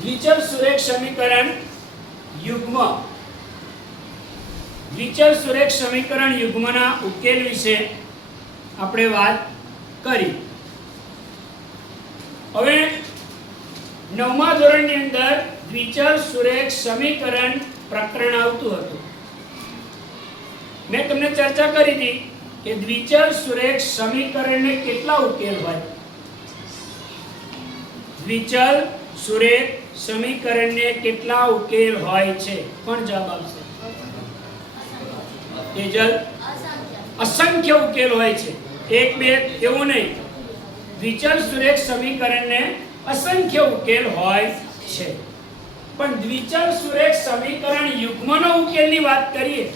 દ્વિચલ સુરેખ સમીકરણ યુગ્મ દ્વિચલ સુરેખ સમીકરણ યુગ્મના ઉકેલ વિશે આપણે વાત કરી। હવે 9મા ધોરણની અંદર દ્વિચલ સુરેખ સમીકરણ પ્રકરણ આવતું હતું। મેં તમને ચર્ચા કરી હતી કે દ્વિચલ સુરેખ સમીકરણને કેટલા ઉકેલ હોય। દ્વિચલ સુરેખ સમીકરણને કેટલા ઉકેલ હોય છે? કોણ જવાબ આપશે? તેજલ? અસંખ્ય ઉકેલ હોય છે, એક બે એવું નહીં। દ્વિચલ સુરેખ સમીકરણને અસંખ્ય ઉકેલ હોય છે, પણ દ્વિચલ સુરેખ સમીકરણ યુગ્મનો ઉકેલની વાત કરીએ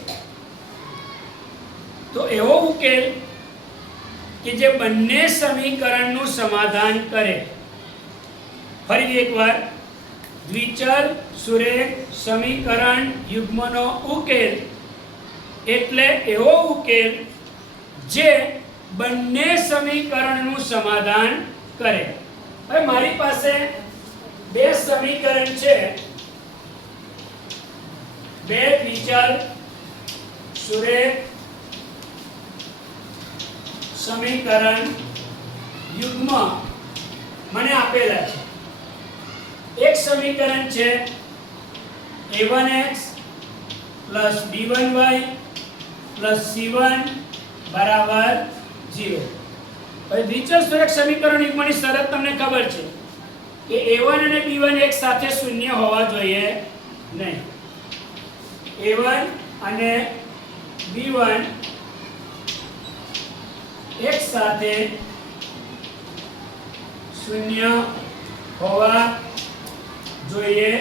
તો એવો ઉકેલ કે જે બંને સમીકરણનું સમાધાન કરે। ફરી એકવાર, દ્વિચલ સુરેખ સમીકરણ યુગ્મનો ઉકેલ એટલે એવો ઉકેલ જે બંને સમીકરણનું સમાધાન કરે। હવે મારી પાસે બે સમીકરણ છે, બે દ્વિચલ સુરેખ સમીકરણ યુગ્મ મને આપેલા છે। એક સમીકરણ છે a1x + b1y + c1 = 0। હવે દ્વિચલ સુરેખ સમીકરણ યુગ્મની શરત તમને ખબર છે કે a1 અને b1 એક સાથે શૂન્ય હોવા જોઈએ નહીં। a1 અને b1 એક સાથે શૂન્ય હોવા જોઈએ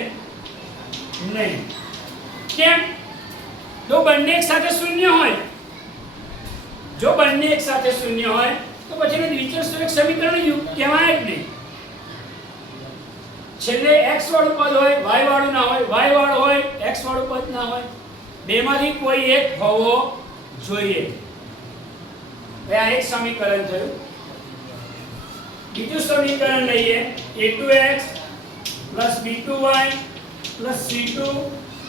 નહીં। કેમ? જો બંને એક સાથે શૂન્ય હોય, જો બંને એક સાથે શૂન્ય હોય તો પછી દ્વિચલ સુરેખ સમીકરણ યુગ્મ કહેવાય જ નહીં। છેલ્લે x વાળું પદ હોય, y વાળું ના હોય, y વાળું હોય, x વાળું પદ ના હોય, બેમાંથી કોઈ એક હોવો જોઈએ। આ એક સમીકરણ થયું। બીજું સમીકરણ લઈએ a2x + b2y + c2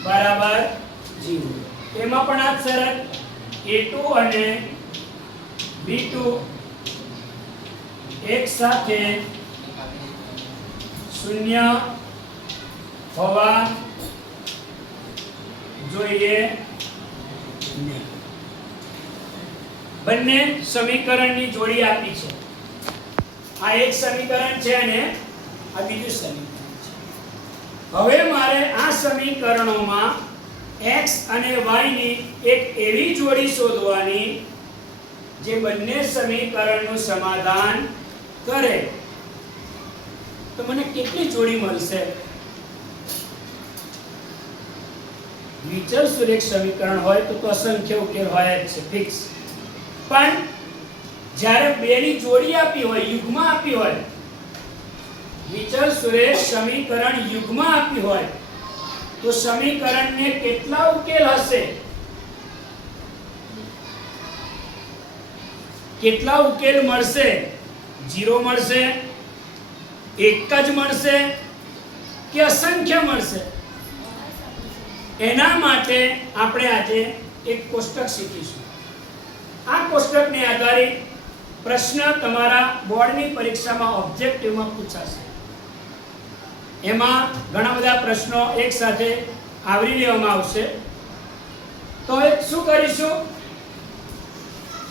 = 0। એમાં પણ આ શરત a2 અને b2 એક સાથે શૂન્ય હોવા જોઈએ નહીં। બંને સમીકરણની જોડી આપી છે। આ એક સમીકરણ છે અને આ બીજું સમીકરણ છે। હવે મારે આ સમીકરણોમાં x અને y ની એક એવી જોડી શોધવાની જે બંને સમીકરણનું સમાધાન કરે। તો મને કેટલી જોડી મળશે? દ્વિચલ સુરેખ સમીકરણ હોય તો અસંખ્ય ઉકેલ હોય જ છે, ફિક્સ। પણ જ્યારે બેની જોડી આપી હોય, યુગ્મ આપી હોય, દ્વિચલ સુરેખ સમીકરણ યુગ્મ આપી હોય તો સમીકરણને કેટલા ઉકેલ હશે? કેટલા ઉકેલ મળશે? 0 મળશે, એક જ મળશે કે અસંખ્ય મળશે? એના માટે આપણે આજે એક કોષ્ટક શીખીશું। આ કોષ્ટકને આધારે પ્રશ્ન તમારા બોર્ડની પરીક્ષામાં ઓબ્જેક્ટિવમાં પૂછાશે। એમાં ઘણા બધા પ્રશ્નો એક સાથે આવરી લેવામાં આવશે। તો હવે શું કરીશું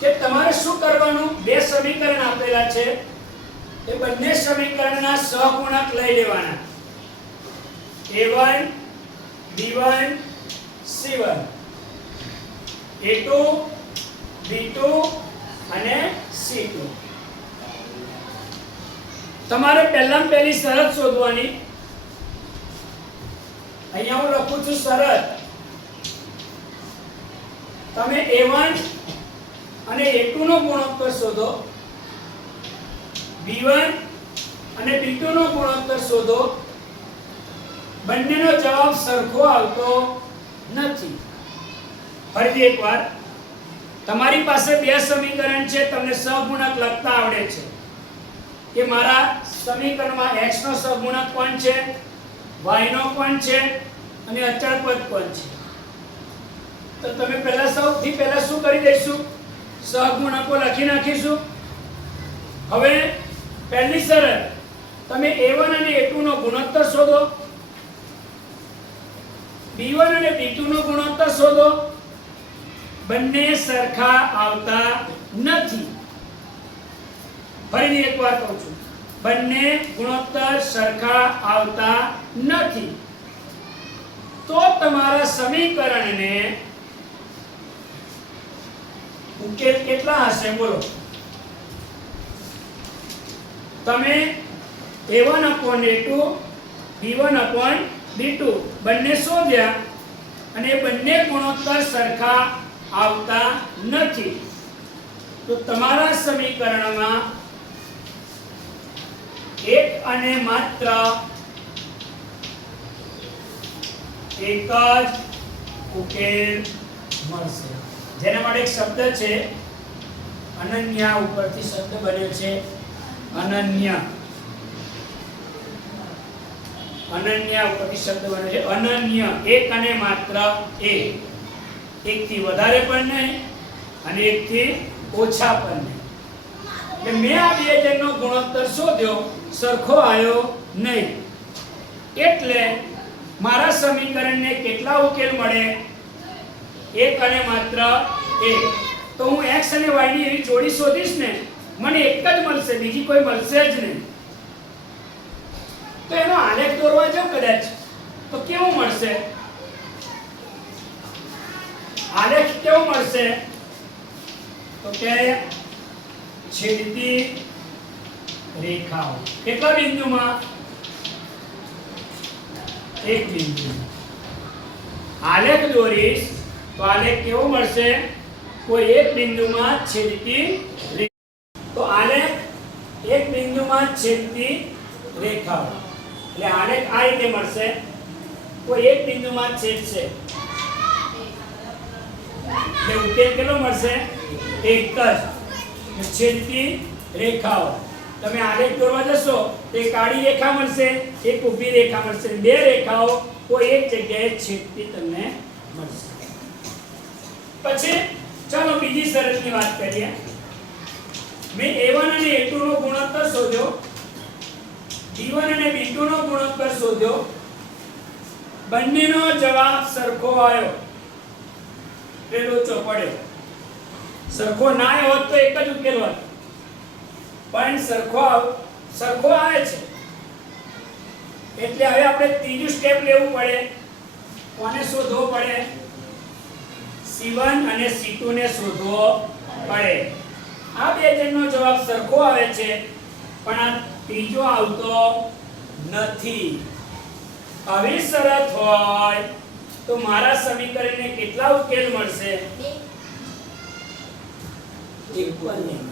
કે તમારે શું કરવાનું? બે સમીકરણ આપેલા છે, એ બંને સમીકરણના સહગુણક લઈ લેવાના, a1 b1 c1, a2 b2 અને c2। તમારે પહેલામાં પહેલી શરત શોધવાની। અહીંયા હું લખું છું શરત। તમે a1 અને a2 નો ગુણોત્તર શોધો, b1 અને b2 નો ગુણોત્તર શોધો। બંનેનો જવાબ સરખો આવતો નથી। ફરી એકવાર, તમારી પાસે બે સમીકરણ છે, તમને સહગુણક લખતા આવડે છે કે મારા સમીકરણમાં x નો સહગુણક કોણ છે? y નો કોણ છે અને અચળ પદ કોણ છે. તો તમે સૌથી પહેલા શું કરી દઈશું? સહગુણકો લખી નાખીશું. હવે પહેલી શરત, તમે a1 અને a2 નો ગુણોત્તર શોધો, b1 અને b2 નો ગુણોત્તર શોધો. બંને સરખા આવતા નથી. ફરીથી એકવાર કહું છું, બંને ગુણોત્તર સરખા આવતા નથી. તો તમારા સમીકરણને ઉકેલ કેટલા હશે બોલો? તમે a1/a2 b1/b2 બંને શોધ્યા અને બંને ગુણોત્તર સરખા આવતા નથી. તો તમારા સમીકરણમાં એક અને માત્ર એક જ ઉકેલ મળશે. જેના માટે એક શબ્દ છે અનન્ય, ઉપરથી શબ્દ બન્યો છે અનન્ય. અનન્ય ઉપરથી શબ્દ બન્યો છે અનન્ય. એક અને માત્ર એક. એકથી વધારે પણ નહીં અને એકથી ઓછા પણ નહીં. એટલે મેં આ બે જણનો ગુણોત્તર શોધ્યો, સરખો આવ્યો નહીં. એટલે મારા સમીકરણને કેટલા ઉકેલ મળે? એક અને માત્ર એક. તો હું x અને y ની એવી જોડી શોધીશ ને, મને એક જ મળશે, બીજી કોઈ મળશે જ નહીં. તો એનો આલેખ દોરવા જાવ કદાચ તો કેવું મળશે? આલેખ કેવું મળશે? તો કે છેદતી રેખાઓ. કેટલા બિંદુમાં? એક બિંદુ. આલેખ દોરીશ તો આલેખ કેવો મળશે? કોઈ એક બિંદુમાં છેદતી રેખા. તો આલેખ એક બિંદુમાં છેદતી રેખાઓ. એટલે આલેખ આ રીતે મળશે. કોઈ એક બિંદુમાં છેદશે એટલે ઉકેલ કેટલો મળશે? એક જ. છેદતી રેખાઓ. તમે આલેખ દોરવા જશો તો એક આડી રેખા મળશે, એક ઊભી રેખા મળશે. બે રેખાઓ કોઈ એક જગ્યાએ છેદતી તમને મળશે. પછી ચાલો બીજી શરતની વાત કરીએ. મેં a1 અને a2 નો ગુણોત્તર શોધ્યો, b1 અને b2 નો ગુણોત્તર શોધ્યો. બંનેનો જવાબ સરખો આવ્યો. પેલો ચોપડ્યો. સરખો ના આવ્યો હોત તો એક જ ઉકેલ હોત, પણ સરખો આવે છે. એટલે હવે આપણે ત્રીજું સ્ટેપ લેવું પડે. કોને શોધવો પડે? C1 અને C2 ને શોધવો પડે. આ બે જણનો જવાબ સરખો આવે છે, પણ આ ત્રીજો આવતો નથી. આવી શરત હોય તો મારા સમીકરણને કેટલા ઉકેલ મળશે? એક પણ નહીં.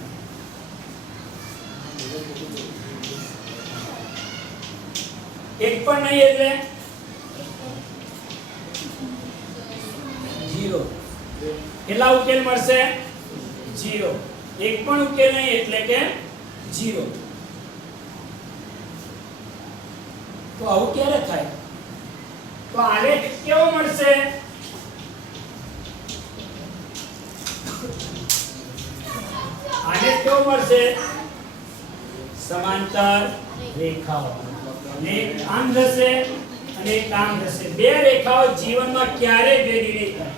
એક પણ નહીં એટલે 0. કેટલા ઉકેલ મળશે? 0. એક પણ ઉકેલ નહીં એટલે કે 0. તો આવું ક્યારે થાય? તો આલેખ કેવો મળશે? આલેખ કેવો મળશે? સમાંતર રેખાઓ. એક આમ જશે અને એક આમ જશે. બે રેખાઓ જીવનમાં ક્યારેય ભેગી નહીં થાય.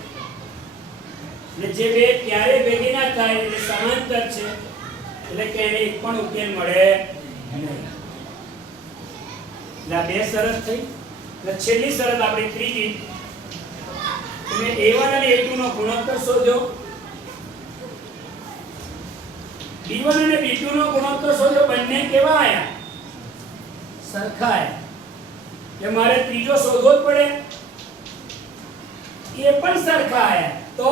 એટલે જે બે ક્યારેય ભેગી ના થાય એટલે સમાંતર છે, એટલે કે એને એક પણ ઉકેલ મળે નહીં. એટલે આ બે શરત થઈ. એટલે છેલ્લી શરત આપણી ત્રીજી. તમે a1 અને a2 નો ગુણોત્તર શોધો, b1 અને b2 નો ગુણોત્તર શોધો. બંને કેવા આયા? સરખા આયા. કે મારે ત્રીજો શોધવો જ પડે. એ પણ સરખા આયા. તો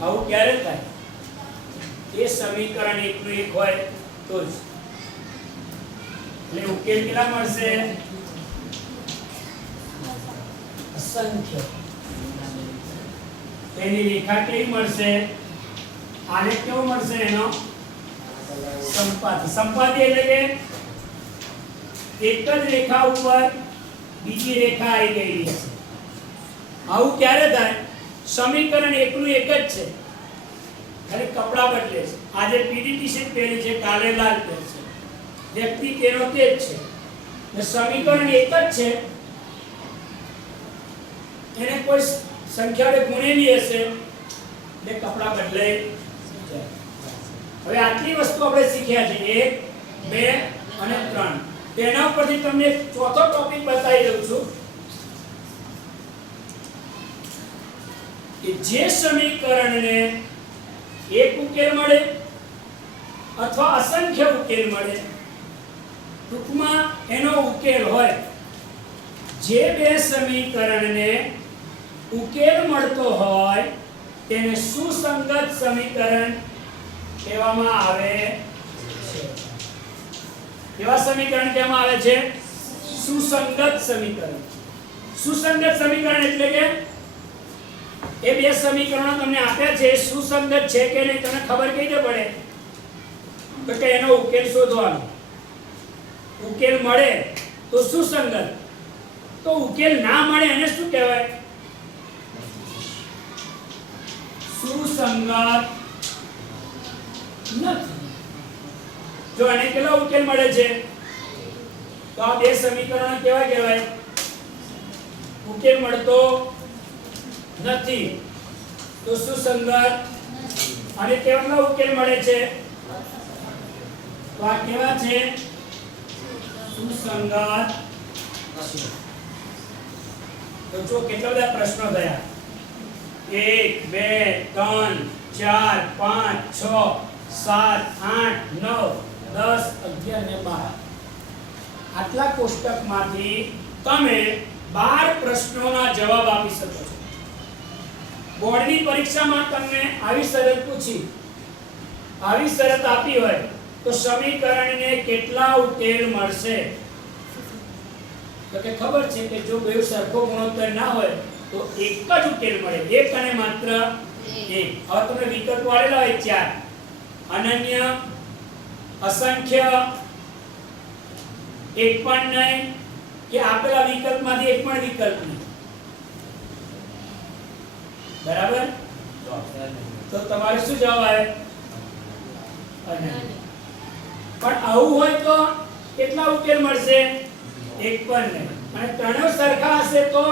આવું ક્યારે થાય? એ સમીકરણ એકનું એક હોય તો જ. એટલે ઉકેલ કેટલા મળશે? અસંખ્ય. તેની રેખા કેવી મળશે? આલેખ કેવો મળશે? એનો સંપાતી. સંપાતી એટલે કે એક જ રેખા ઉપર બીજી રેખા આવી ગઈ છે. આવું ક્યારે થાય? સમીકરણ એકનું એક જ છે, ખાલી કપડા બદલે છે. આજે પીળી ટી-શર્ટ પહેરી છે, કાલે લાલ પહેરશે. વ્યક્તિ તેનો તે જ છે, ને સમીકરણ એક જ છે. એને કોઈ સંખ્યા વડે ગુણેલી હશે એટલે કપડા બદલાઈ જાય. હવે આટલી વસ્તુ આપણે શીખ્યા છે, 1 2 અને 3. તેના ઉપરથી તમને ચોથો ટોપિક બતાવી દઉં છું કે જે સમીકરણને એક ઉકેલ મળે અથવા અસંખ્ય ઉકેલ મળે, ટૂંકમાં એનો ઉકેલ હોય, જે બે સમીકરણને ઉકેલ મળતો હોય તેને સુસંગત સમીકરણ કહેવામાં આવે છે. કેવા સમીકરણ કહેવામાં આવે છે? સુસંગત સમીકરણ. સુસંગત સમીકરણ એટલે કે એ બે સમીકરણો તમને આપ્યા છે, સુસંગત છે કે નહીં તમને ખબર કઈ રીતે પડે? તો કે એનો ઉકેલ શોધવાનો. ઉકેલ મળે તો સુસંગત, તો ઉકેલ ના મળે એને શું કહેવાય? સુસંગત નથી. જો આને કેટલા ઉકેલ મળે છે તો આ બે સમીકરણો કેવા કહેવાય? ઉકેલ મળતો નથી, તો સુસંગત. અને કેટલા ઉકેલ મળે છે તો આ કેવા છે? સુસંગત છે. તો જો કેટલા બધા પ્રશ્નો થયા? 1 2 3 4 5 6 7 8 9 10 11 ને 12. આટલા કોષ્ટકમાંથી તમે 12 પ્રશ્નોના જવાબ આપી શકો છો. બોર્ડની પરીક્ષામાં તમને આવી શરત પૂછી, આવી શરત આપી હોય તો સમીકરણને કેટલા ઉકેલ મળશે? તો કે ખબર છે કે જો બે સરખો ગુણોત્તર ના હોય તો એક જ ઉકેલ મળે, એક અને માત્ર એક. હવે તમને વિકલ્પો આલેલા હોય 4: અનન્ય, અસંખ્ય, એક પણ નહીં, કે આપેલા વિકલ્પમાંથી એક પણ વિકલ્પ નહીં. બરાબર? તો તમારે શું જવાબ આવે? અનન્ય. પણ આવું હોય તો કેટલા ઉકેલ મળશે? એક પણ નહીં. અને ત્રણેય સરખા હશે તો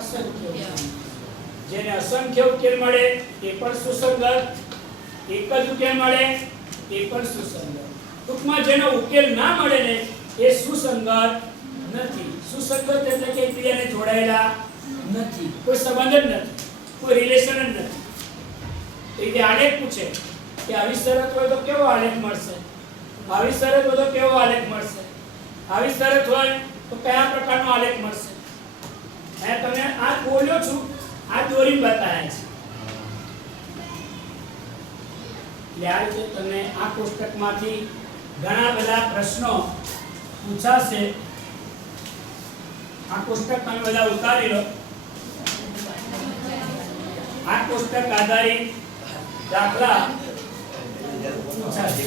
અસંખ્ય. જેને અસંખ્ય ઉકેલ મળે એ પણ સુસંગત, એક જ ઉકેલ મળે એ પણ સુસંગત. ટૂંકમાં જેનો ઉકેલ ના મળે ને એ સુસંગત નથી. સુસંગત એટલે કે એકબીજાને જોડાયેલા નથી, કોઈ સંબંધ જ નથી, કોઈ રિલેશન જ નથી. એટલે આલેખ પૂછે કે આવી શરત હોય તો કેવો આલેખ મળશે? આવી શરત હોય તો કેવો આલેખ મળશે? આવી શરત હોય તો કયા પ્રકારનો આલેખ મળશે? મેં તમને આ બોલ્યો છું, આ દોરી બતાવ્યા છે. એટલે આ રીતે તમને આ કોષ્ટકમાંથી ઘણા બધા પ્રશ્નો પૂછાશે. આ કોષ્ટક તમે બધા ઉતારી લો. આ કોષ્ટક આધારિત દાખલા પૂછાશે.